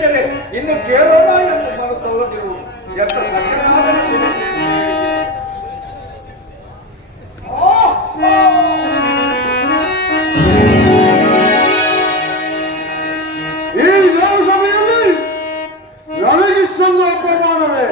ಹೇಳಿದರೆ ಇನ್ನು ಕೇಳೋಣ ಎಂದು ಬರುತ್ತಲ್ಲ ನೀವು ಎಂತ ಈ ದೇವಸಭೆಯಲ್ಲಿ ನನಗಿಷ್ಟೊಂದು ಅಪಮಾನವೇ.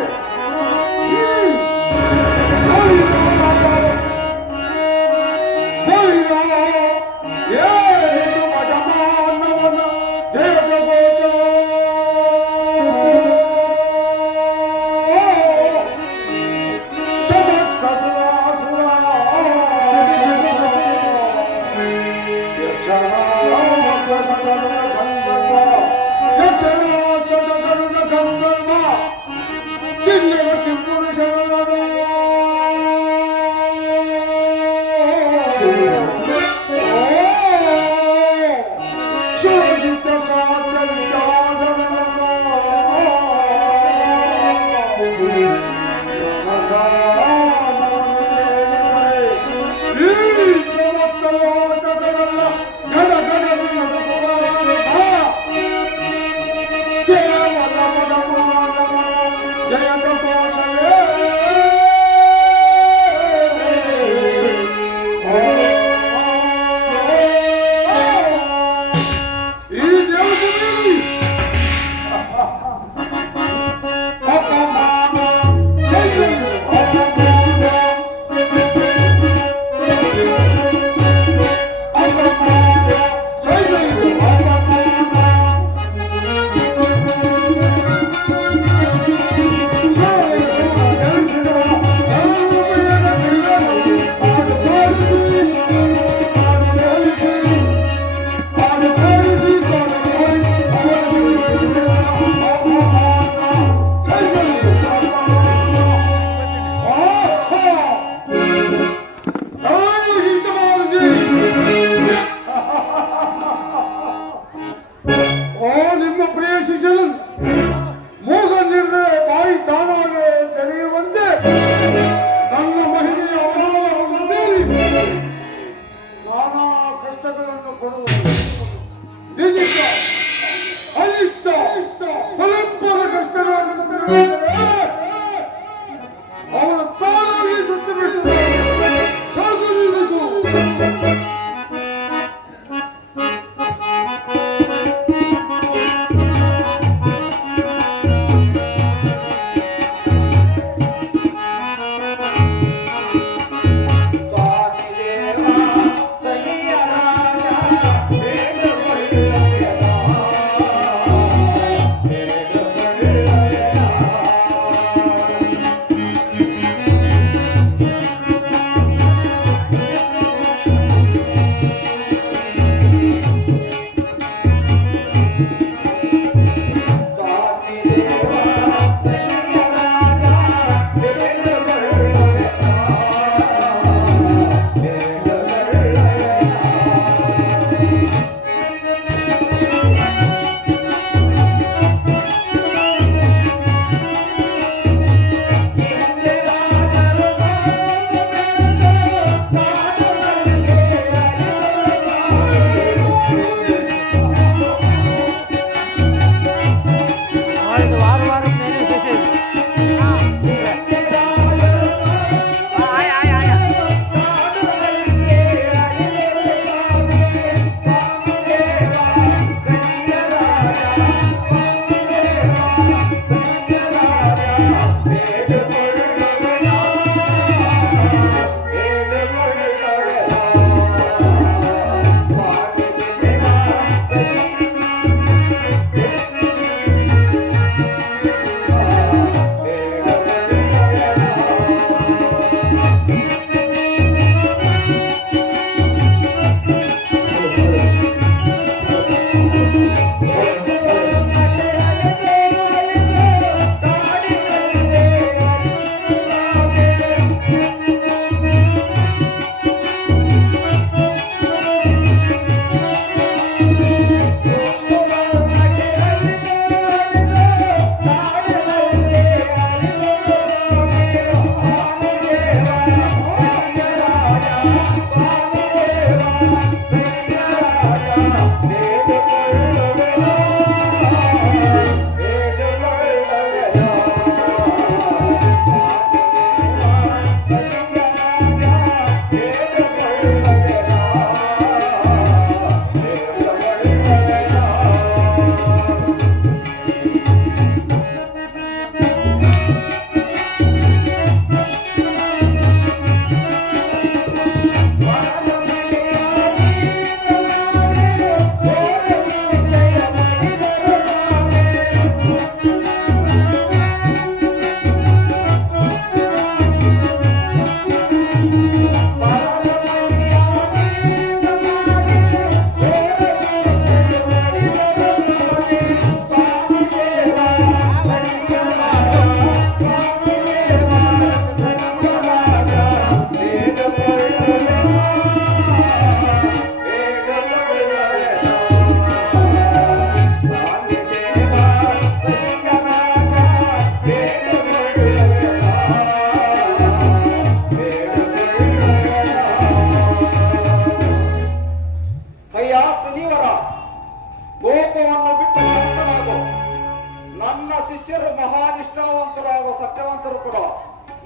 ಶಿಷ್ಯರು ಮಹಾನಿಷ್ಠಾವಂತರಾಗುವ ಸತ್ಯವಂತರು ಕೂಡ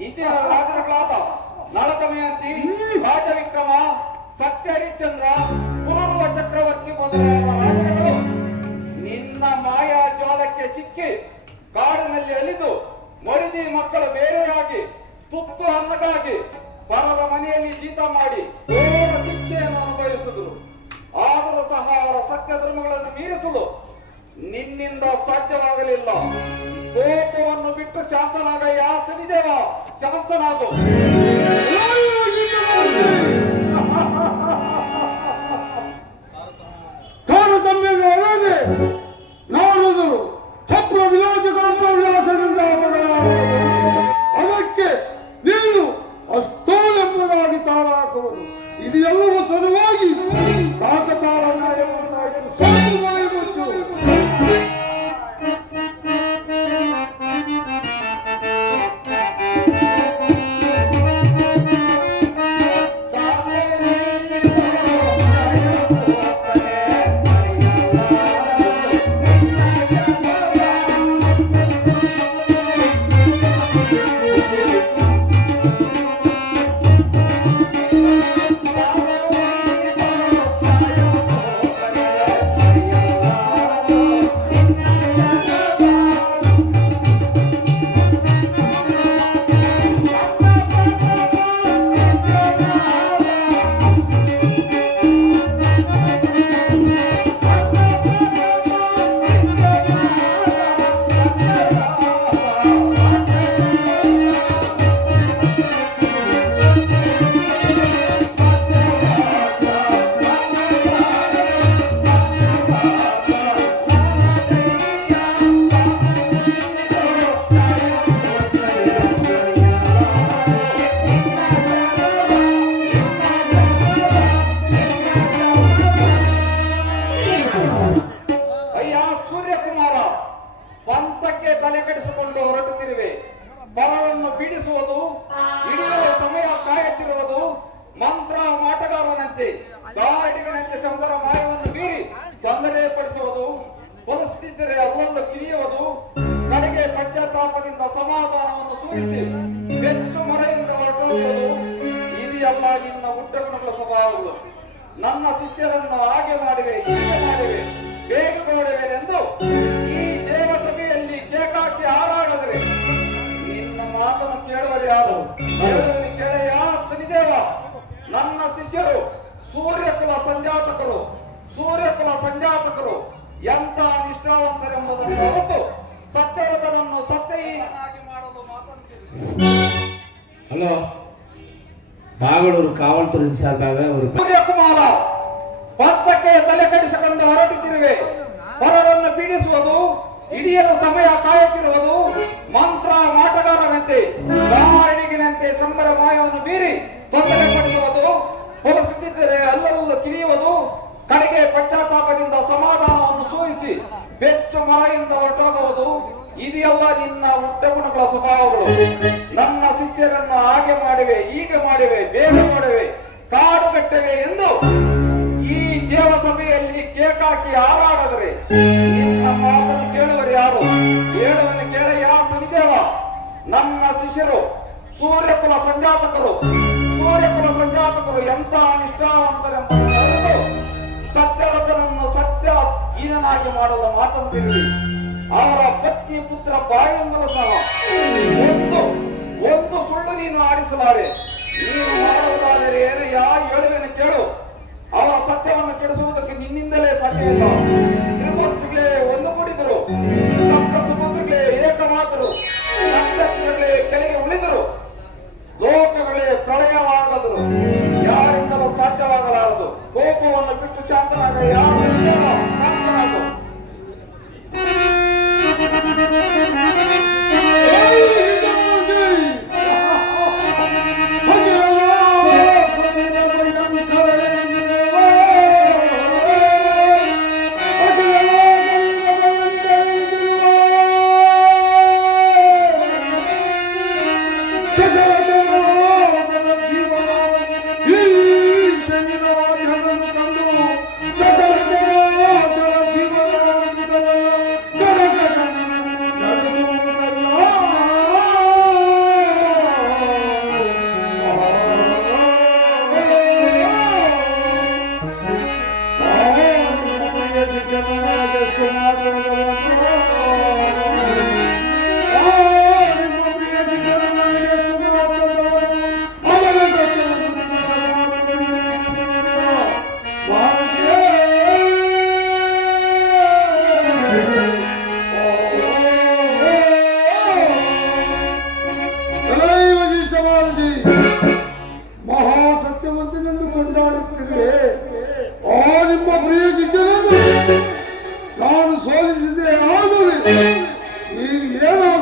ಇತಿಹಾಸ ರಾಜರುಗಳಾದ ನಳದಮಯಂತಿ, ರಾಜವಿಕ್ರಮ, ಸತ್ಯ ಹರಿಶ್ಚಂದ್ರ, ಪುರೂರ್ವ ಚಕ್ರವರ್ತಿ ಮೊದಲಾದ ರಾಜರುಗಳು ನಿನ್ನ ಮಾಯಾ ಜ್ವಾಲಕ್ಕೆ ಸಿಕ್ಕಿ ಕಾಡಿನಲ್ಲಿ ಅಲಿದು ಮಡಿದಿ ಮಕ್ಕಳು ಬೇರೆಯಾಗಿ ತುತ್ತು ಅನ್ನಗಾಗಿ ಪರರ ಮನೆಯಲ್ಲಿ ಜೀತ ಮಾಡಿ ಘೋರ ಶಿಕ್ಷೆಯನ್ನು ಅನುಭವಿಸಿದರು. ಆದರೂ ಸಹ ಅವರ ಸತ್ಯ ಧರ್ಮಗಳನ್ನು ಮೀರಿಸಲು ನಿನ್ನಿಂದ ಸಾಧ್ಯವಾಗಲಿಲ್ಲ. ಕೋಪವನ್ನು ಬಿಟ್ಟು ಶಾಂತನಾಗಯ್ಯ ಶನಿದೇವ, ಶಾಂತನಾಗು. ತಾರತಮ್ಯವನ್ನು ಅಲ್ಲದೆ ನಾರದರು ಹಪ್ಪ ವಿಲಾಸದಿಂದ ಅದಕ್ಕೆ ನೀನು ಅಸ್ತೋ ಎಂಬುದಾಗಿ ತಾಳ ಹಾಕುವುದು. ಇದು ಎಲ್ಲವೂ ಸಲುವಾಗಿ ಕಾಕತಾಳ ನ್ಯಾಯವಂತಾಯಿತು. ಸಾಕು ಮಾಡಿ ಮುಚ್ಚು. ಪರರನ್ನು ಪೀಡಿಸುವುದು, ಹಿಡಿಯುವ ಸಮಯ ಕಾಯುತ್ತಿರುವುದು, ಮಂತ್ರ ಮಾಟಗಾರನಂತೆ ಗಾಡಿಗನಂತೆ ಸಂಬರ ಮಾಯವನ್ನು ಮೀರಿ ತೊಂದರೆ ಪಡಿಸುವುದು, ಪರಿಸ್ಥಿತಿರೆ ಅಲ್ಲಲ್ಲೂ ಕಿರಿಯುವುದು, ಕಡೆಗೆ ಪಶ್ಚಾತ್ತಾಪದಿಂದ ಸಮಾಧಾನವನ್ನು ಸೂಚಿಸಿ ಬೆಚ್ಚು ಮರೆಯಿಂದ ಹೊರಟುವುದು, ಇದೆಯಲ್ಲ ನಿನ್ನ ಉಡ್ಡಗುಣಗಳ ಸ್ವಭಾವಗಳು. ನನ್ನ ಶಿಷ್ಯರನ್ನು ಹಾಗೆ ಮಾಡಿವೆ, ಹೀಗೆ ಮಾಡಿವೆ, ಬೇಗ ಮಾಡಿವೆ ಎಂದು ಈ ದೇವಸಭೆಯಲ್ಲಿ ಕೇಕಾಕಿ ಹಾರಾಡಿದರೆ ನಿನ್ನ ಮಾತನ್ನು ಕೇಳುವರು ಯಾರು? ಕೇಳೆಯ ಶನಿದೇವ, ನನ್ನ ಶಿಷ್ಯರು ಸೂರ್ಯಕುಲ ಸಂಜಾತಕರು, ಸೂರ್ಯಕುಲ ಸಂಜಾತಕರು ಎಂತ ನಿಷ್ಠಾವಂತರೆಂಬುದನ್ನು ಹೊರತು ಸತ್ಯವ್ರತನನ್ನು ಸತ್ಯಹೀನನಾಗಿ ಮಾಡಲು ಮಾತನ್ನು. ಹಲೋ, ಬಾಗಳೂರು ಕಾವಲ್ತುರಿ ಸಾರ್ದಾಗ ಸೂರ್ಯಕುಮಾರ ಪಂಥಕ್ಕೆ ತಲೆ ಕಡಿಸಿಕೊಂಡು ಹೊರಟಿರುವೆ. ಪರರನ್ನು ಪೀಡಿಸುವುದು, ಹಿಡಿಯಲು ಸಮಯ ಕಾಯುತ್ತಿರುವುದು, ಮಂತ್ರ ಮಾಟಗಾರನಂತೆ ಗಾಡಿಗಿನಂತೆ ಸಂಬರ ಮಾಯವನ್ನು ಮೀರಿ ತೊಂದರೆ ಪಡಿಸುವುದು, ಪರಿಸ್ಥಿತಿರೆ ಅಲ್ಲಲ್ಲೂ ಕಿರಿಯುವುದು, ಕಡೆಗೆ ಪಶ್ಚಾತ್ತಾಪದಿಂದ ಸಮಾಧಾನವನ್ನು ಸೂಚಿಸಿ ಬೆಚ್ಚು ಮರೆಯಿಂದ ಹೊರಟೋಗುವುದು, ಇದೆಲ್ಲ ನಿನ್ನ ಉಡ್ಡಗುಣಗಳ ಸ್ವಭಾವಗಳು. ನನ್ನ ಶಿಷ್ಯರನ್ನು ಹಾಗೆ ಮಾಡಿವೆ, ಹೀಗೆ ಮಾಡಿವೆ, ಬೇಗ ಮಾಡಿವೆ, ಕಾಡುಗಟ್ಟವೆ ಎಂದು ಈ ದೇವಸಭೆಯಲ್ಲಿ ಕೇಕಾಕಿ ಹಾರಾಡಿದರೆ ನಿನ್ನ ಮಾತನ್ನು ಕೇಳುವರು ಯಾರು? ಹೇಳುವನು ಕೇಳೆಯ ಶನಿದೇವ, ನನ್ನ ಶಿಷ್ಯರು ಸೂರ್ಯಕುಲ ಸಂಜಾತಕರು, ಸೂರ್ಯಕುಲ ಸಂಜಾತಕರು ಎಂತ ನಿಷ್ಠಾವಂತರೆಂಬುದನ್ನು ಅರಿತು ಸತ್ಯವ್ರತನನ್ನು ಸತ್ಯ ಹೀನನಾಗಿ ಮಾಡಲು ಮಾತಂತಿರುವಿ. ಅವರ ಪತ್ನಿ ಪುತ್ರ ಬಾಯಿಂದಲೂ ಸಹ ಒಂದು ಸುಳ್ಳು ನೀನು ಆಡಿಸಲಾರೆ. ನೀನು ಮಾಡುವುದಾದರೆ ಏನಯ್ಯ ಹೇಳುವೆನು ಕೇಳು. ಅವರ ಸತ್ಯವನ್ನು ಕೆಡಿಸುವುದಕ್ಕೆ ನಿನ್ನಿಂದಲೇ ಸಾಧ್ಯವಿಲ್ಲ. ತ್ರಿಮೂರ್ತಿಗಳೇ ಒಂದುಗೂಡಿದರು, ಸಪ್ತ ಸುಮಂತ್ರಗಳೇ ಏಕವಾದರು, ನಕ್ಷತ್ರಗಳೇ ಕೆಳಗೆ ಉಳಿದರು, ಲೋಕಗಳೇ ಪ್ರಳಯವಾಗದರು, ಯಾರಿಂದಲೂ ಸಾಧ್ಯವಾಗಲಾರದು. ಕೋಪವನ್ನು ಬಿಟ್ಟು ಶಾಂತನಾಗ, ಯಾರು ಶಾಂತನಾಗು.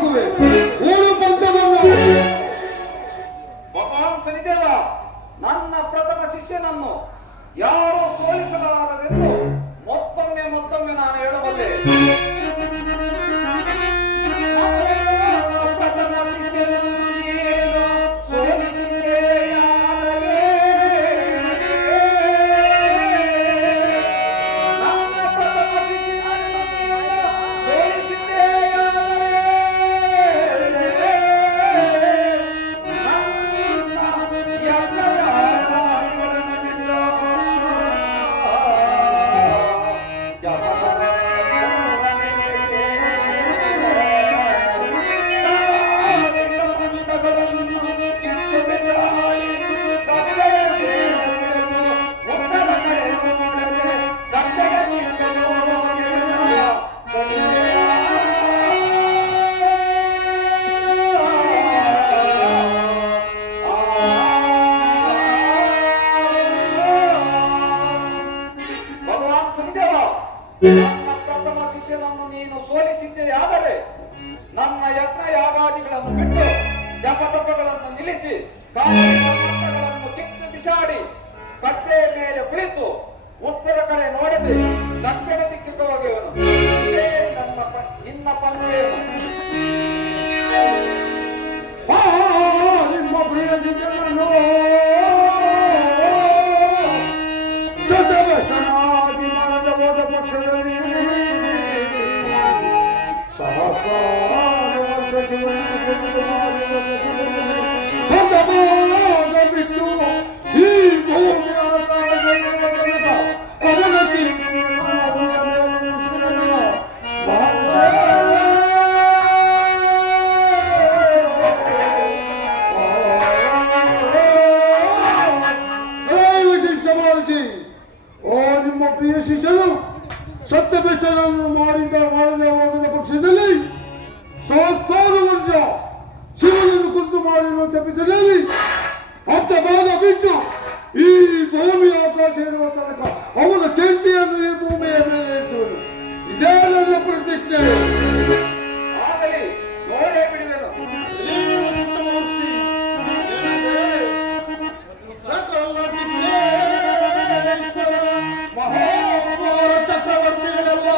ಹೋಗುವೆ. ಊರು ಪಂಚವನ್ನು ಭಗವಾನ್ ಶನಿದೇವ, ನನ್ನ ಪ್ರಥಮ ಶಿಷ್ಯನನ್ನು ಯಾರೂ ಸೋಲಿಸಲಾರದೆಂದು ಮತ್ತೊಮ್ಮೆ ನಾನು ಹೇಳಬಲ್ಲೆ. ಪ್ರಥಮ ಶಿಷ್ಯನನ್ನು ನೀನು ಸೋಲಿಸಿದೆಯಾದರೆ ನನ್ನ ಪ್ರಥಮ ಶಿಷ್ಯನನ್ನು ನನ್ನ ಪ್ರಥಮ ಶಿಷ್ಯನನ್ನು ನೀನು ಸೋಲಿಸಿದ್ದೆಯಾದರೆ ನನ್ನ ಯಜ್ಞ ಯಾಗಾದಿಗಳನ್ನು ಬಿಟ್ಟು ಜಪತಪಗಳನ್ನು ನಿಲ್ಲಿಸಿ ಕಾಲಗಳನ್ನು ಕಿತ್ತು ಬಿಸಾಡಿ ಕತ್ತೆಯ ಮೇಲೆ ಕುಳಿತು ಉತ್ತರ ಕಡೆ ನೋಡದೆ ದಕ್ಷಿಣ ದಿಕ್ಕಿಗೆ ಹೋಗುವನು. ಇದೇ ನಿನ್ನ ಪಂದ್ಯವೇನು? ನಿಮ್ಮ ಪ್ರಿಯ ಶಿಷ್ಯನನ್ನು ಪಕ್ಷದಲ್ಲಿ ಸಹಸ್ರಾರು ವರ್ಷ ಬಿಟ್ಟು ಈ ಭೂಮಿಯ ಓ ನಿಮ್ಮ ಪ್ರಿಯ ಶಿಷ್ಯನು ಸತ್ಯಪೇಕ್ಷಣವನ್ನು ಮಾಡದೆ ಹೋಗದ ಪಕ್ಷದಲ್ಲಿ ಸಹಸ್ರಾರು ವರ್ಷ ಶಿವನನ್ನು ಕುರಿತು ಮಾಡಿರುವ ತಪ್ಪಿಸದಲ್ಲಿ ಹತ್ತ ಭಾಗ ಬಿಟ್ಟು ಈ ಭೂಮಿಯ ಆಕಾಶ ಇರುವ ತನಕ ಅವನ ಕೀರ್ತಿಯನ್ನು ಈ ಭೂಮಿಯ ಮೇಲೆ ಇರಿಸುವುದು. ಇದೇ ನನ್ನ ಪ್ರತಿಜ್ಞೆ. ಆಗಲಿ, ನೋಡೇ ಬಿಡುವೆನು. ಚಕ್ರವರ್ತಿಗಳೆಲ್ಲ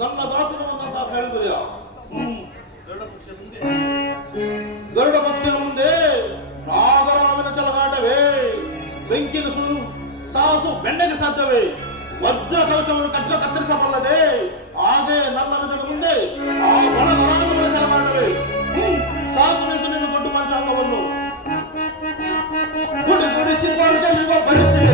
ನನ್ನ ದಾಸನವನ್ನ ಹೇಳಿದೆಯ ಗರುಡ ಪಕ್ಷಿಯ ಮುಂದೆ ನಾಗರಾವಿನ ಚಲಗಾಟವೇ, ಬೆಂಕಿನ ಸುಳು ಸಾಹಸು ಬೆಣ್ಣೆಗೆ ಸಾಧ್ಯವೇ? ವಜ್ರ ಕವಚವನ್ನು ಕತ್ತರಿಸಬಲ್ಲದೆ ಹಾಗೆ ನನ್ನ ಮುಂದೆ ಆ ಬಣಗರಾಗವನ ಚಲಗಾಟವೇ? ಸಾಕು ನಿನ್ನ ದೊಡ್ಡ ಪಂಚಾಂಗವನ್ನು ಗುಡಿಸಿ ಬರಿಸಿ